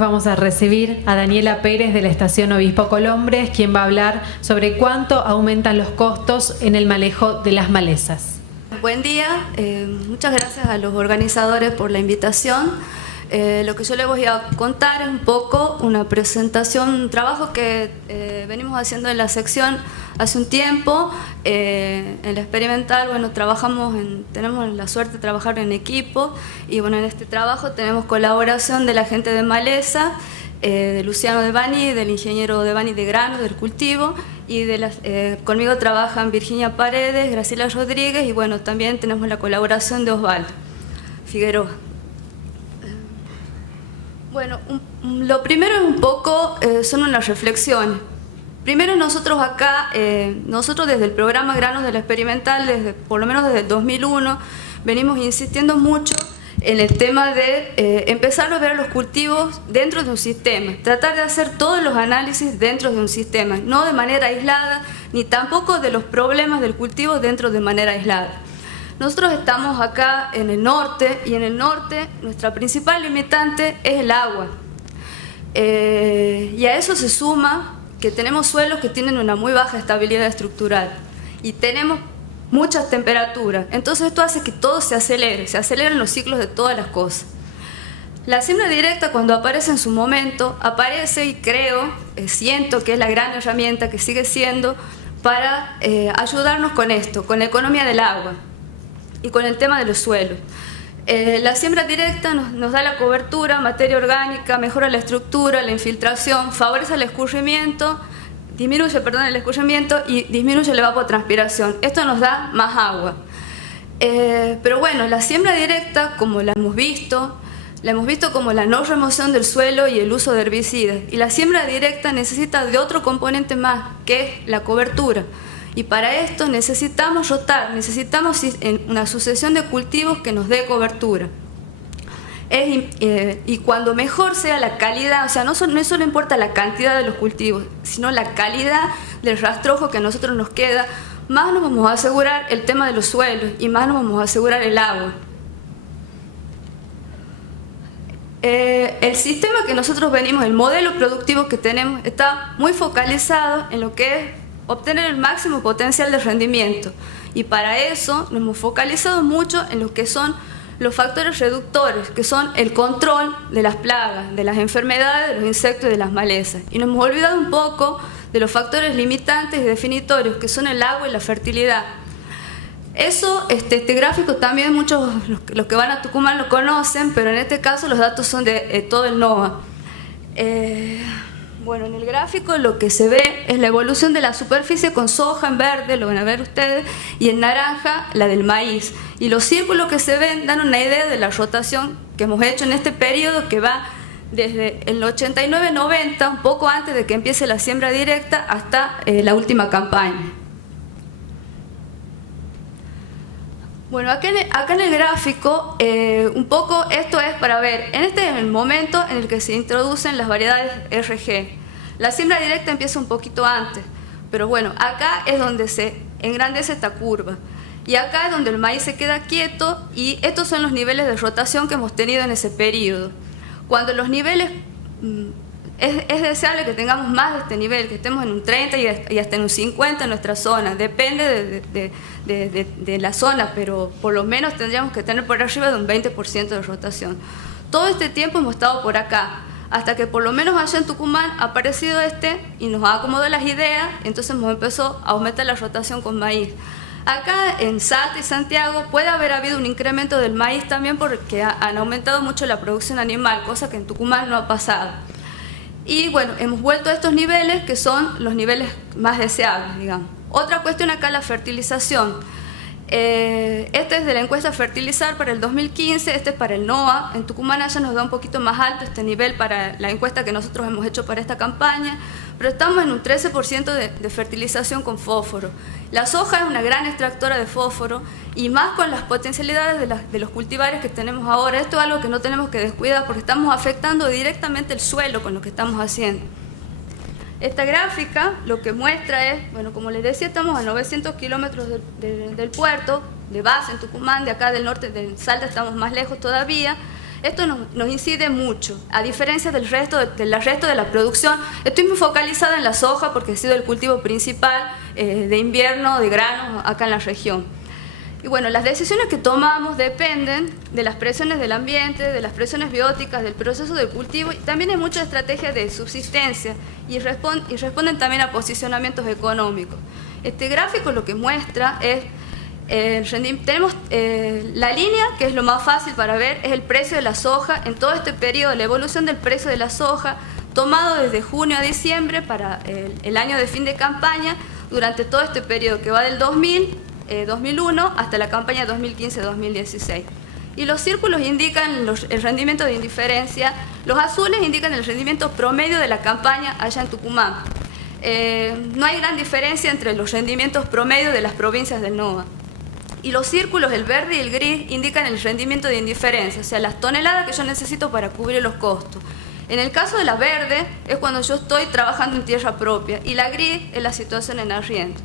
Vamos a recibir a Daniela Pérez de la Estación Obispo Colombres, quien va a hablar sobre cuánto aumentan los costos en el manejo de las malezas. Buen día, muchas gracias a los organizadores por la invitación. Lo que yo les voy a contar es un poco una presentación, un trabajo que venimos haciendo en la sección hace un tiempo. En la experimental, bueno, tenemos la suerte de trabajar en equipo y bueno, en este trabajo tenemos colaboración de la gente de maleza, de Luciano Devani, del ingeniero Devani de grano, del cultivo, y conmigo trabajan Virginia Paredes, Graciela Rodríguez y bueno, también tenemos la colaboración de Osvaldo Figueroa. Bueno, lo primero es un poco, son unas reflexiones. Primero nosotros acá, nosotros desde el programa Granos de la Experimental, por lo menos desde el 2001, venimos insistiendo mucho en el tema de empezar a ver los cultivos dentro de un sistema, tratar de hacer todos los análisis dentro de un sistema, no de manera aislada, ni tampoco de los problemas del cultivo dentro de manera aislada. Nosotros estamos acá en el norte y en el norte nuestra principal limitante es el agua. Y a eso se suma que tenemos suelos que tienen una muy baja estabilidad estructural y tenemos muchas temperaturas. Entonces esto hace que todo se aceleran los ciclos de todas las cosas. La siembra directa, cuando aparece en su momento, aparece y siento que es la gran herramienta que sigue siendo para ayudarnos con esto, con la economía del agua y con el tema de los suelos. La siembra directa nos da la cobertura, materia orgánica, mejora la estructura, la infiltración, favorece el escurrimiento, disminuye el escurrimiento y disminuye la evapotranspiración. Esto nos da más agua. Pero bueno, la siembra directa, como la hemos visto como la no remoción del suelo y el uso de herbicidas. Y la siembra directa necesita de otro componente más, que es la cobertura. Y para esto necesitamos rotar, necesitamos una sucesión de cultivos que nos dé cobertura. Y cuando mejor sea la calidad, o sea, no solo importa la cantidad de los cultivos, sino la calidad del rastrojo que a nosotros nos queda, más nos vamos a asegurar el tema de los suelos y más nos vamos a asegurar el agua. El sistema que nosotros venimos, el modelo productivo que tenemos, está muy focalizado en lo que es obtener el máximo potencial de rendimiento, y para eso nos hemos focalizado mucho en lo que son los factores reductores, que son el control de las plagas, de las enfermedades, de los insectos y de las malezas, y nos hemos olvidado un poco de los factores limitantes y definitorios, que son el agua y la fertilidad. Eso, este gráfico también muchos los que van a Tucumán lo conocen, pero en este caso los datos son de todo el NOA. Bueno, en el gráfico lo que se ve es la evolución de la superficie con soja en verde, lo van a ver ustedes, y en naranja la del maíz. Y los círculos que se ven dan una idea de la rotación que hemos hecho en este periodo, que va desde el 89-90, un poco antes de que empiece la siembra directa, hasta la última campaña. Bueno, acá en el gráfico, un poco esto es para ver, en el momento en el que se introducen las variedades RG. La siembra directa empieza un poquito antes, pero bueno, acá es donde se engrandece esta curva. Y acá es donde el maíz se queda quieto, y estos son los niveles de rotación que hemos tenido en ese periodo. Cuando los niveles, es deseable que tengamos más de este nivel, que estemos en un 30 y hasta en un 50 en nuestra zona, depende de la zona, pero por lo menos tendríamos que tener por arriba de un 20% de rotación. Todo este tiempo hemos estado por acá, hasta que por lo menos allá en Tucumán ha aparecido y nos ha acomodado las ideas, entonces hemos empezado a aumentar la rotación con maíz. Acá en Salta y Santiago puede haber habido un incremento del maíz también, porque han aumentado mucho la producción animal, cosa que en Tucumán no ha pasado. Y bueno, hemos vuelto a estos niveles que son los niveles más deseables, digamos. Otra cuestión acá, la fertilización. Este es de la encuesta Fertilizar para el 2015, este es para el NOA. En Tucumán ya nos da un poquito más alto este nivel para la encuesta que nosotros hemos hecho para esta campaña, pero estamos en un 13% de fertilización con fósforo. La soja es una gran extractora de fósforo, y más con las potencialidades de los cultivares que tenemos ahora. Esto es algo que no tenemos que descuidar, porque estamos afectando directamente el suelo con lo que estamos haciendo. Esta gráfica lo que muestra es, bueno, como les decía, estamos a 900 kilómetros del puerto, de base en Tucumán. De acá del norte, de Salta, estamos más lejos todavía. Esto nos incide mucho, a diferencia del resto de la producción. Estoy muy focalizada en la soja porque ha sido el cultivo principal de invierno, de granos acá en la región. Y bueno, las decisiones que tomamos dependen de las presiones del ambiente, de las presiones bióticas, del proceso de cultivo, y también hay muchas estrategias de subsistencia y responden también a posicionamientos económicos. Este gráfico lo que muestra es tenemos la línea, que es lo más fácil para ver, es el precio de la soja en todo este periodo, la evolución del precio de la soja, tomado desde junio a diciembre para el año de fin de campaña, durante todo este periodo que va del 2001 hasta la campaña 2015-2016. Y los círculos indican el rendimiento de indiferencia, los azules indican el rendimiento promedio de la campaña allá en Tucumán. No hay gran diferencia entre los rendimientos promedio de las provincias del NOA. Y los círculos, el verde y el gris, indican el rendimiento de indiferencia, o sea, las toneladas que yo necesito para cubrir los costos. En el caso de la verde es cuando yo estoy trabajando en tierra propia y la gris es la situación en arriendo.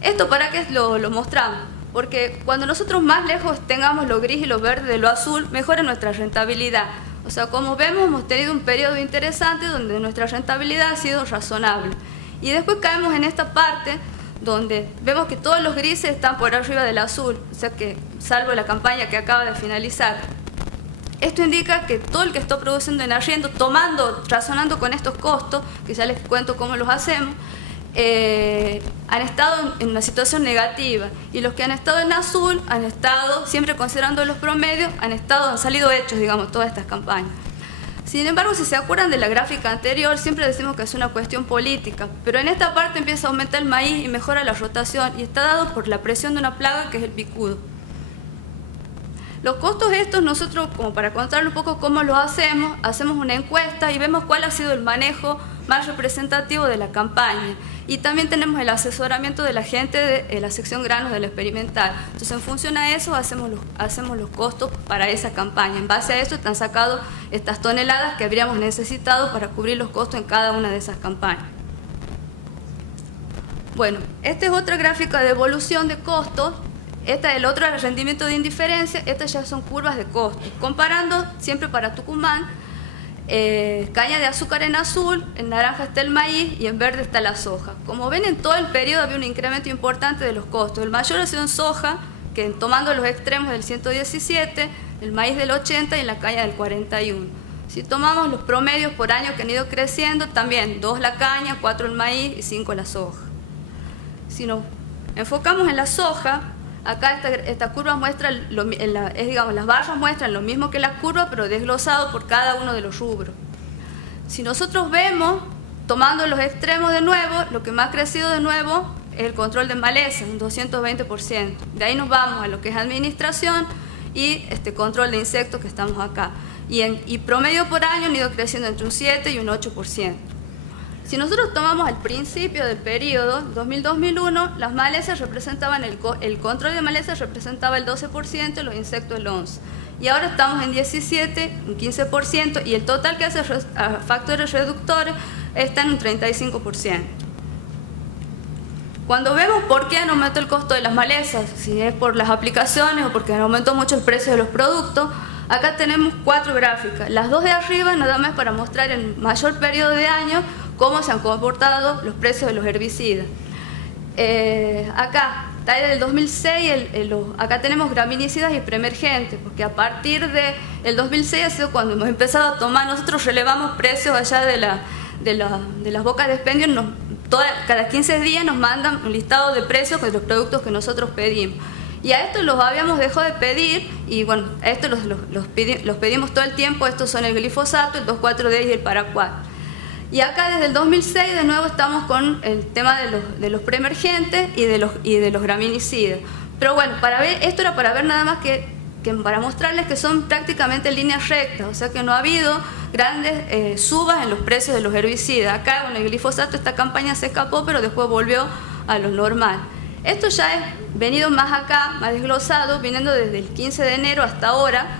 ¿Esto para qué lo mostramos? Porque cuando nosotros más lejos tengamos lo gris y lo verde de lo azul, mejora nuestra rentabilidad. O sea, como vemos, hemos tenido un periodo interesante donde nuestra rentabilidad ha sido razonable. Y después caemos en esta parte donde vemos que todos los grises están por arriba del azul, o sea que, salvo la campaña que acaba de finalizar. Esto indica que todo el que está produciendo en arriendo, razonando con estos costos, que ya les cuento cómo los hacemos, han estado en una situación negativa, y los que han estado en azul han estado, siempre considerando los promedios, han salido hechos, digamos, todas estas campañas. Sin embargo, si se acuerdan de la gráfica anterior, siempre decimos que es una cuestión política, pero en esta parte empieza a aumentar el maíz y mejora la rotación, y está dado por la presión de una plaga que es el picudo. Los costos estos, nosotros, como para contarles un poco cómo los hacemos una encuesta y vemos cuál ha sido el manejo más representativo de la campaña. Y también tenemos el asesoramiento de la gente de la sección granos de la experimental. Entonces, en función a eso, hacemos los costos para esa campaña. En base a eso están sacados estas toneladas que habríamos necesitado para cubrir los costos en cada una de esas campañas. Bueno, esta es otra gráfica de evolución de costos. Esta es el otro rendimiento de indiferencia. Estas ya son curvas de costos. Comparando siempre para Tucumán, caña de azúcar en azul, en naranja está el maíz y en verde está la soja. Como ven, en todo el periodo había un incremento importante de los costos. El mayor ha sido en soja, que tomando los extremos del 117, el maíz del 80 y la caña del 41. Si tomamos los promedios por año que han ido creciendo, también 2 la caña, 4 el maíz y 5 la soja. Si nos enfocamos en la soja, acá esta curva muestra, digamos, las barras muestran lo mismo que la curva, pero desglosado por cada uno de los rubros. Si nosotros vemos, tomando los extremos de nuevo, lo que más ha crecido de nuevo es el control de maleza, un 220%. De ahí nos vamos a lo que es administración y control de insectos, que estamos acá. Y promedio por año han ido creciendo entre un 7 y un 8%. Si nosotros tomamos al principio del periodo, 2000-2001, las malezas representaban, el control de malezas representaba el 12%, los insectos el 11%. Y ahora estamos en 17, un 15%, y el total que hace factores reductores está en un 35%. Cuando vemos por qué han aumentado el costo de las malezas, si es por las aplicaciones o porque han aumentado mucho el precio de los productos, acá tenemos 4 gráficas. Las 2 de arriba nada más para mostrar en mayor periodo de años cómo se han comportado los precios de los herbicidas. Acá está desde el 2006, acá tenemos graminicidas y preemergentes, porque a partir del 2006 ha sido cuando hemos empezado a tomar, nosotros relevamos precios allá de las bocas de expendio, cada 15 días nos mandan un listado de precios de los productos que nosotros pedimos. Y a estos los habíamos dejado de pedir, y bueno, a estos los pedimos todo el tiempo. Estos son el glifosato, el 2,4-D y el paraquat. Y acá desde el 2006 de nuevo estamos con el tema de los preemergentes y de los graminicidas. Pero bueno, esto era para ver nada más que para mostrarles que son prácticamente líneas rectas, o sea que no ha habido grandes subas en los precios de los herbicidas. Acá con el glifosato esta campaña se escapó, pero después volvió a lo normal. Esto ya es venido más acá, más desglosado, viniendo desde el 15 de enero hasta ahora.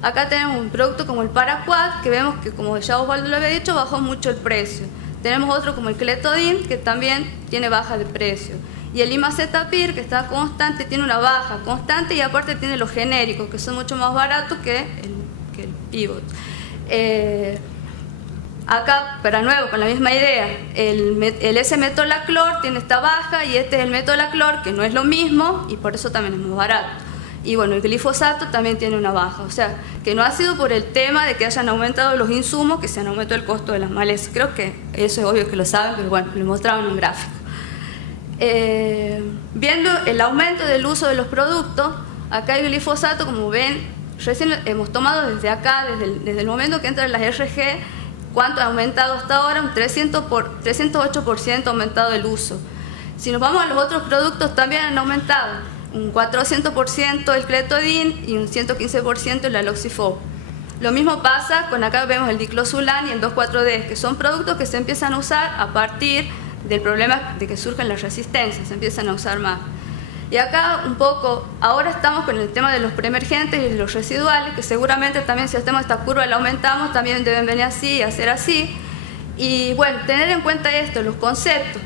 Acá tenemos un producto como el paraquat, que vemos que, como ya Osvaldo lo había dicho, bajó mucho el precio. Tenemos otro como el cletodin, que también tiene baja de precio. Y el imacetapir, que está constante, tiene una baja constante, y aparte tiene los genéricos, que son mucho más baratos que pivot. Acá, para nuevo, con la misma idea, el S-metolaclor tiene esta baja y este es el metolaclor, que no es lo mismo y por eso también es más barato. Y bueno, el glifosato también tiene una baja, o sea, que no ha sido por el tema de que hayan aumentado los insumos, que se han aumentado el costo de las malezas. Creo que eso es obvio que lo saben, pero bueno, lo mostraban en un gráfico. Viendo el aumento del uso de los productos, acá el glifosato, como ven, recién hemos tomado desde acá, desde el momento que entran las RG, cuánto ha aumentado hasta ahora, un 308% ha aumentado el uso. Si nos vamos a los otros productos, también han aumentado un 400% el cletodin y un 115% el aloxifob. Lo mismo pasa con, acá vemos el diclosulan y el 2,4-D, que son productos que se empiezan a usar a partir del problema de que surgen las resistencias, se empiezan a usar más. Y acá un poco, ahora estamos con el tema de los preemergentes y los residuales, que seguramente también si hacemos esta curva la aumentamos, también deben venir así y hacer así. Y bueno, tener en cuenta esto, los conceptos.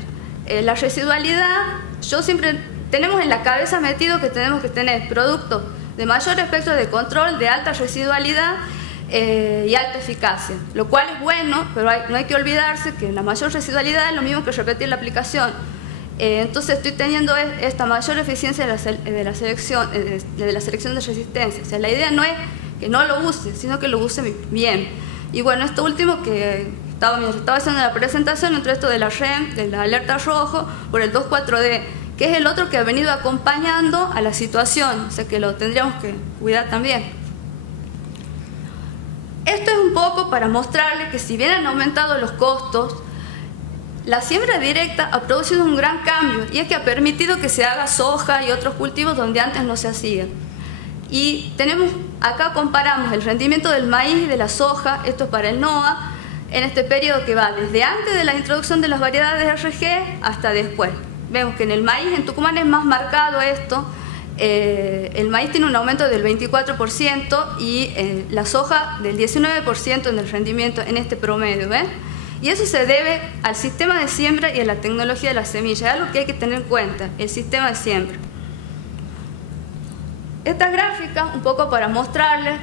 La residualidad, yo siempre tenemos en la cabeza metido que tenemos que tener productos de mayor espectro de control, de alta residualidad y alta eficacia, lo cual es bueno, pero no hay que olvidarse que la mayor residualidad es lo mismo que repetir la aplicación. Entonces estoy teniendo esta mayor eficiencia de la selección de resistencia. O sea, la idea no es que no lo use, sino que lo use bien. Y bueno, esto último que estaba haciendo la presentación, entre esto de la REM, de la alerta rojo, por el 2,4-D, que es el otro que ha venido acompañando a la situación, o sea que lo tendríamos que cuidar también. Esto es un poco para mostrarles que si bien han aumentado los costos, la siembra directa ha producido un gran cambio y es que ha permitido que se haga soja y otros cultivos donde antes no se hacía. Y acá comparamos el rendimiento del maíz y de la soja, esto es para el NOA, en este periodo que va desde antes de la introducción de las variedades RG hasta después. Vemos que en el maíz, en Tucumán es más marcado esto, el maíz tiene un aumento del 24% y la soja del 19% en el rendimiento en este promedio, ¿ven? Y eso se debe al sistema de siembra y a la tecnología de la semilla, es algo que hay que tener en cuenta, el sistema de siembra. Esta gráfica, un poco para mostrarles,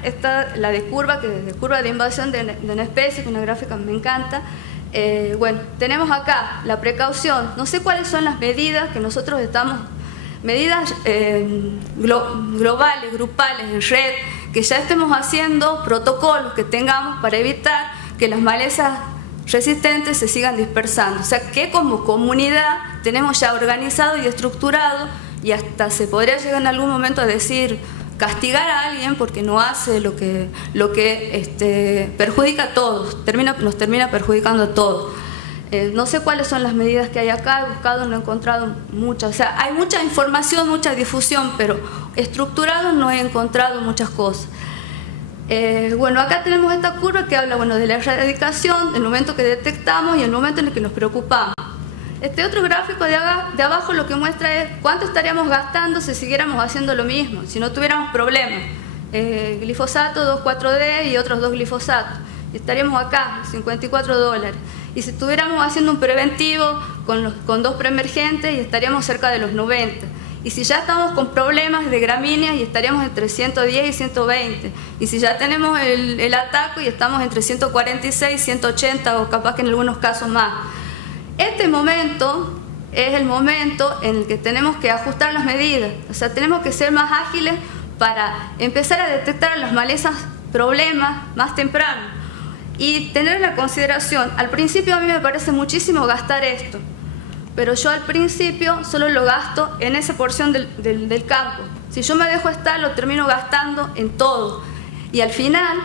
la de curva, que es de curva de invasión de una especie, que es una gráfica que me encanta. Bueno, tenemos acá la precaución, no sé cuáles son las medidas que nosotros estamos, medidas globales, grupales, en red, que ya estemos haciendo protocolos que tengamos para evitar que las malezas resistentes se sigan dispersando. O sea, que como comunidad tenemos ya organizado y estructurado, y hasta se podría llegar en algún momento a decir, castigar a alguien porque no hace lo que perjudica a todos, nos termina perjudicando a todos. No sé cuáles son las medidas que hay acá, he buscado, no he encontrado muchas. O sea, hay mucha información, mucha difusión, pero estructurado no he encontrado muchas cosas. Bueno, acá tenemos esta curva que habla de la erradicación, del momento que detectamos y el momento en el que nos preocupamos. Este otro gráfico de abajo lo que muestra es cuánto estaríamos gastando si siguiéramos haciendo lo mismo, si no tuviéramos problemas. Glifosato, 2,4-D y otros 2 glifosatos. Y estaríamos acá, $54. Y si estuviéramos haciendo un preventivo con 2 preemergentes, y estaríamos cerca de los 90. Y si ya estamos con problemas de gramíneas, y estaríamos entre 110 y 120. Y si ya tenemos el ataque, y estamos entre 146 y 180, o capaz que en algunos casos más. Este momento es el momento en el que tenemos que ajustar las medidas. O sea, tenemos que ser más ágiles para empezar a detectar las malezas, problemas más temprano. Y tener la consideración, al principio a mí me parece muchísimo gastar esto, pero yo al principio solo lo gasto en esa porción del campo. Si yo me dejo estar, lo termino gastando en todo. Y al final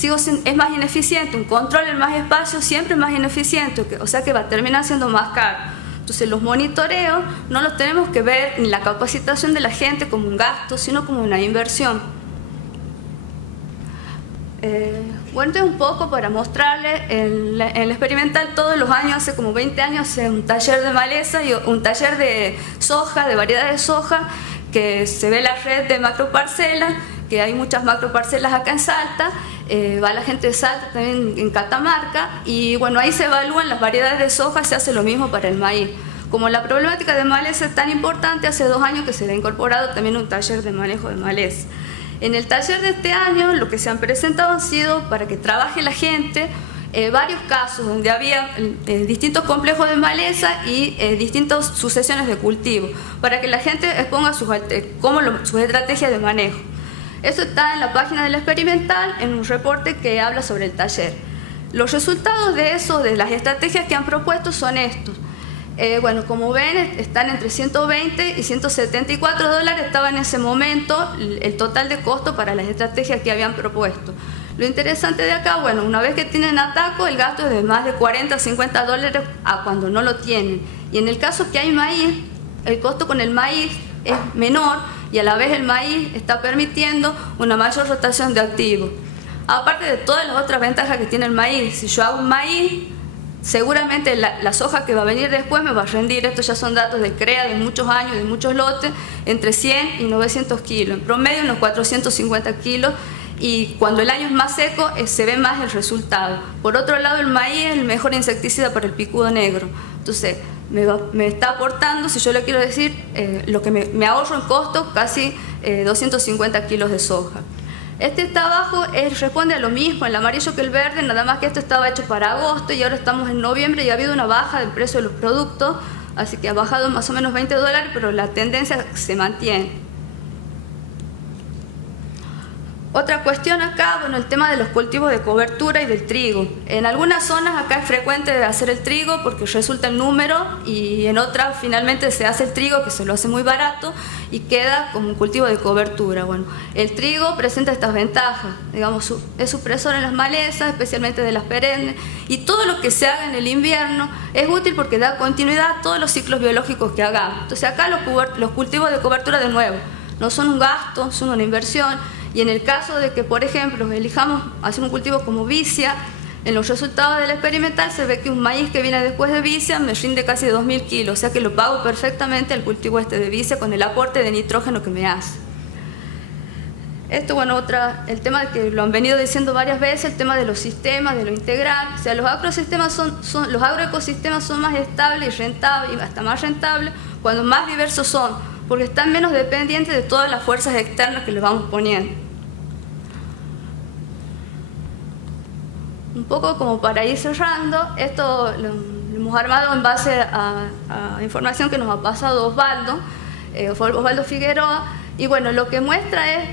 es más ineficiente, un control en más espacio siempre es más ineficiente, o sea que va a terminar siendo más caro. Entonces los monitoreos no los tenemos que ver en la capacitación de la gente como un gasto, sino como una inversión. Bueno, esto es un poco para mostrarles, en el experimental todos los años, hace como 20 años, hace un taller de maleza y un taller de soja, de variedades de soja, que se ve la red de macroparcelas, que hay muchas macroparcelas acá en Salta, va la gente de Salta también en Catamarca, y bueno, ahí se evalúan las variedades de soja, se hace lo mismo para el maíz. Como la problemática de maleza es tan importante, hace 2 años que se le ha incorporado también un taller de manejo de maleza. En el taller de este año lo que se han presentado han sido para que trabaje la gente varios casos donde había distintos complejos de maleza y distintas sucesiones de cultivo, para que la gente exponga sus estrategias de manejo. Eso está en la página de la experimental, en un reporte que habla sobre el taller. Los resultados de eso, de las estrategias que han propuesto, son estos. Bueno, como ven, están entre 120 y 174 dólares, estaba en ese momento el total de costo para las estrategias que habían propuesto. Lo interesante de acá, bueno, una vez que tienen ataco, el gasto es de más de 40 o 50 dólares a cuando no lo tienen. Y en el caso que hay maíz, el costo con el maíz es menor y a la vez el maíz está permitiendo una mayor rotación de activos. Aparte de todas las otras ventajas que tiene el maíz, si yo hago un maíz, seguramente la soja que va a venir después me va a rendir, estos ya son datos de CREA de muchos años, de muchos lotes, entre 100 y 900 kilos, en promedio unos 450 kilos, y cuando el año es más seco se ve más el resultado. Por otro lado, el maíz es el mejor insecticida para el picudo negro, entonces me está aportando, si yo le quiero decir, lo que me ahorro en costo, casi 250 kilos de soja. Este está abajo, responde a lo mismo, el amarillo que el verde, nada más que esto estaba hecho para agosto y ahora estamos en noviembre y ha habido una baja del precio de los productos, así que ha bajado más o menos 20 dólares, pero la tendencia se mantiene. Otra cuestión acá, bueno, el tema de los cultivos de cobertura y del trigo. En algunas zonas acá es frecuente hacer el trigo porque resulta el número, y en otras finalmente se hace el trigo, que se lo hace muy barato y queda como un cultivo de cobertura. Bueno, el trigo presenta estas ventajas, digamos, es supresor en las malezas, especialmente de las perennes, y todo lo que se haga en el invierno es útil porque da continuidad a todos los ciclos biológicos que hagamos. Entonces acá los cultivos de cobertura, de nuevo, no son un gasto, son una inversión. Y en el caso de que, por ejemplo, elijamos hacer un cultivo como vicia, en los resultados del experimental se ve que un maíz que viene después de vicia me rinde casi 2.000 kilos, o sea que lo pago perfectamente al cultivo este de vicia con el aporte de nitrógeno que me hace. Esto, bueno, el tema de que lo han venido diciendo varias veces, el tema de los sistemas, de lo integral. O sea, los los agroecosistemas son más estables y rentables, y hasta más rentables, cuando más diversos son, porque están menos dependientes de todas las fuerzas externas que les vamos poniendo. Un poco como para ir cerrando, esto lo hemos armado en base a información que nos ha pasado Osvaldo Figueroa, y bueno, lo que muestra es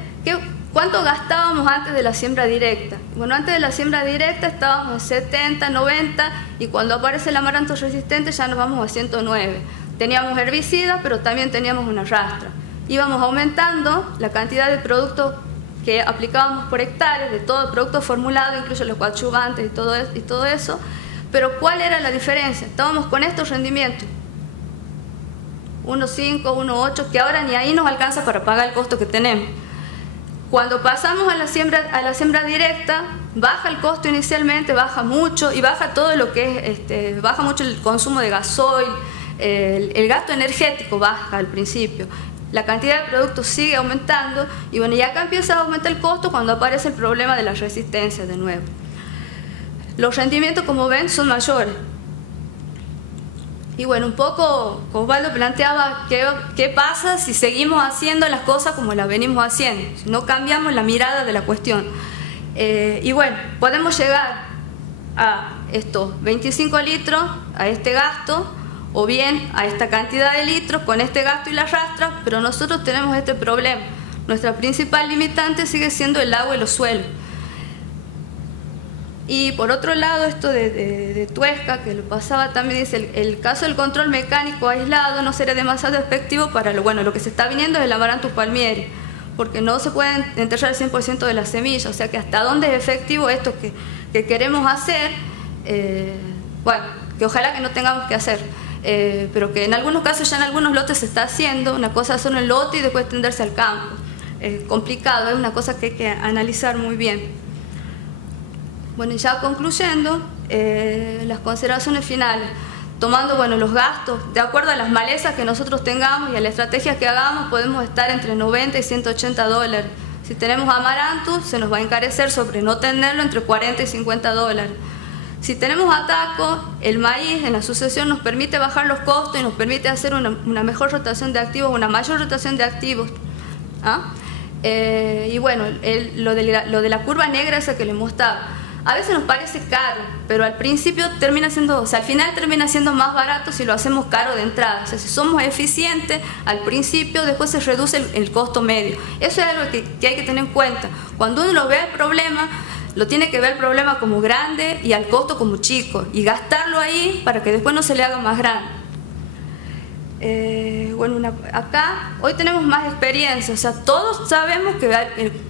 cuánto gastábamos antes de la siembra directa. Bueno, antes de la siembra directa estábamos en 70, 90, y cuando aparece el amaranto resistente ya nos vamos a 109. Teníamos herbicidas, pero también teníamos una rastra. Íbamos aumentando la cantidad de productos que aplicábamos por hectárea, de todo el producto formulado, incluso los coadyuvantes y todo eso. Pero ¿cuál era la diferencia? Estábamos con estos rendimientos, 1.5, 1.8, que ahora ni ahí nos alcanza para pagar el costo que tenemos. Cuando pasamos a la siembra directa, baja el costo inicialmente, baja mucho, y baja todo lo que es, baja mucho el consumo de gasoil, el gasto energético baja al principio. La cantidad de productos sigue aumentando y bueno, ya acá empieza a aumentar el costo cuando aparece el problema de la resistencia de nuevo. Los rendimientos, como ven, son mayores. Y bueno, un poco Osvaldo planteaba qué pasa si seguimos haciendo las cosas como las venimos haciendo, si no cambiamos la mirada de la cuestión. Y bueno, podemos llegar a estos 25 litros, a este gasto, o bien a esta cantidad de litros con este gasto y la rastra, pero nosotros tenemos este problema. Nuestra principal limitante sigue siendo el agua y los suelos. Y por otro lado, esto de Tuesca, que lo pasaba también, dice, el caso del control mecánico aislado no sería demasiado efectivo para lo que se está viniendo es el Amaranthus palmieri, porque no se puede enterrar el 100% de las semillas, o sea que hasta dónde es efectivo esto que queremos hacer, bueno, que ojalá que no tengamos que hacer. Pero que en algunos casos ya en algunos lotes se está haciendo, una cosa es solo el lote y después tenderse al campo. Complicado, es una cosa que hay que analizar muy bien. Bueno, y ya concluyendo, las consideraciones finales, tomando los gastos, de acuerdo a las malezas que nosotros tengamos y a la estrategia que hagamos, podemos estar entre 90 y 180 dólares. Si tenemos amaranthus, se nos va a encarecer sobre no tenerlo entre 40 y 50 dólares. Si tenemos ataco, el maíz en la sucesión nos permite bajar los costos y nos permite hacer una mejor rotación de activos, una mayor rotación de activos. Y bueno, lo de la curva negra esa que les mostraba, a veces nos parece caro, pero al principio termina siendo, o sea, al final termina siendo más barato si lo hacemos caro de entrada. O sea, si somos eficientes al principio, después se reduce el costo medio. Eso es algo que hay que tener en cuenta. Cuando uno lo ve el problema, lo tiene que ver el problema como grande y al costo como chico, y gastarlo ahí para que después no se le haga más grande. Bueno, acá hoy tenemos más experiencia, o sea, todos sabemos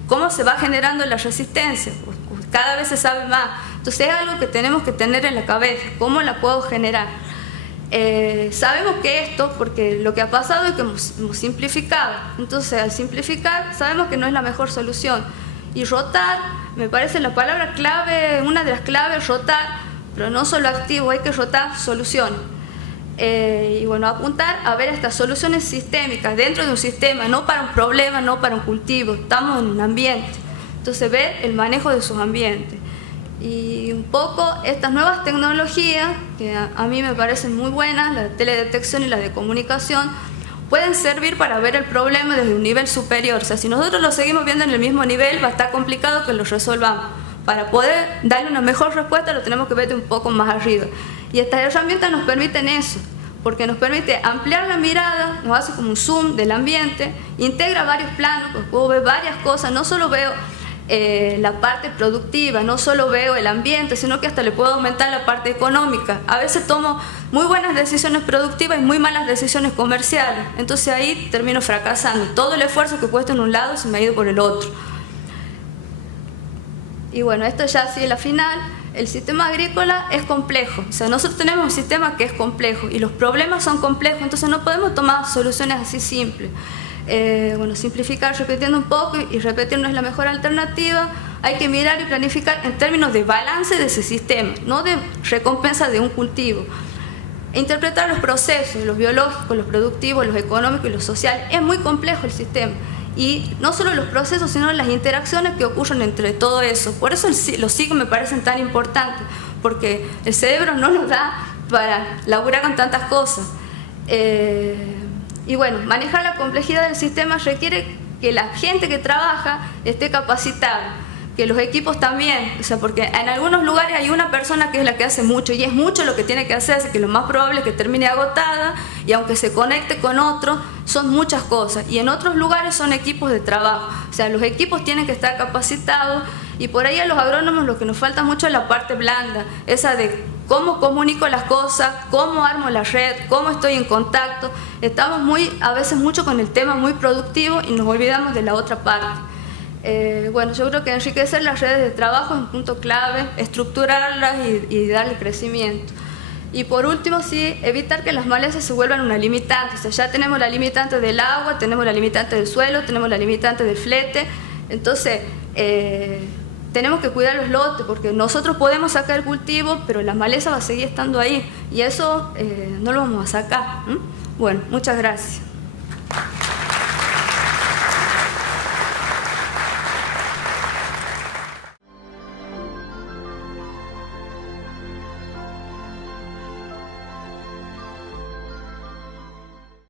cómo se va generando la resistencia. Cada vez se sabe más. Entonces es algo que tenemos que tener en la cabeza. ¿Cómo la puedo generar? Sabemos que esto, porque lo que ha pasado es que hemos simplificado. Entonces al simplificar sabemos que no es la mejor solución. Y rotar, me parece la palabra clave, una de las claves, rotar, pero no solo activo, hay que rotar soluciones. Y bueno, apuntar a ver estas soluciones sistémicas dentro de un sistema, no para un problema, no para un cultivo. Estamos en un ambiente. Entonces, ver el manejo de sus ambientes. Y un poco estas nuevas tecnologías, que a mí me parecen muy buenas, la teledetección y la de comunicación, pueden servir para ver el problema desde un nivel superior. O sea, si nosotros lo seguimos viendo en el mismo nivel, va a estar complicado que lo resolvamos. Para poder darle una mejor respuesta, lo tenemos que ver de un poco más arriba. Y estas herramientas nos permiten eso, porque nos permite ampliar la mirada, nos hace como un zoom del ambiente, integra varios planos, pues puedo ver varias cosas, no solo veo la parte productiva, no solo veo el ambiente, sino que hasta le puedo aumentar la parte económica. A veces tomo muy buenas decisiones productivas y muy malas decisiones comerciales, entonces ahí termino fracasando. Todo el esfuerzo que he puesto en un lado se me ha ido por el otro. Y bueno, esto ya sí es la final. El sistema agrícola es complejo, o sea, nosotros tenemos un sistema que es complejo y los problemas son complejos, entonces no podemos tomar soluciones así simples. Bueno, simplificar repitiendo un poco, y repetir no es la mejor alternativa. Hay que mirar y planificar en términos de balance de ese sistema, no de recompensa de un cultivo. Interpretar los procesos, los biológicos, los productivos, los económicos y los sociales. Es muy complejo el sistema. Y no solo los procesos, sino las interacciones que ocurren entre todo eso. Por eso los ciclos me parecen tan importantes, porque el cerebro no nos da para laburar con tantas cosas. Y bueno, manejar la complejidad del sistema requiere que la gente que trabaja esté capacitada, que los equipos también, o sea, porque en algunos lugares hay una persona que es la que hace mucho y es mucho lo que tiene que hacer, así que lo más probable es que termine agotada, y aunque se conecte con otro, son muchas cosas, y en otros lugares son equipos de trabajo, o sea, los equipos tienen que estar capacitados, y por ahí a los agrónomos lo que nos falta mucho es la parte blanda, esa de cómo comunico las cosas, cómo armo la red, cómo estoy en contacto. Estamos a veces mucho con el tema muy productivo y nos olvidamos de la otra parte. Bueno, yo creo que enriquecer las redes de trabajo es un punto clave, estructurarlas y darle crecimiento. Y por último, sí, evitar que las malezas se vuelvan una limitante. O sea, ya tenemos la limitante del agua, tenemos la limitante del suelo, tenemos la limitante del flete. Entonces, tenemos que cuidar los lotes, porque nosotros podemos sacar el cultivo, pero la maleza va a seguir estando ahí. Y eso no lo vamos a sacar. Bueno, muchas gracias.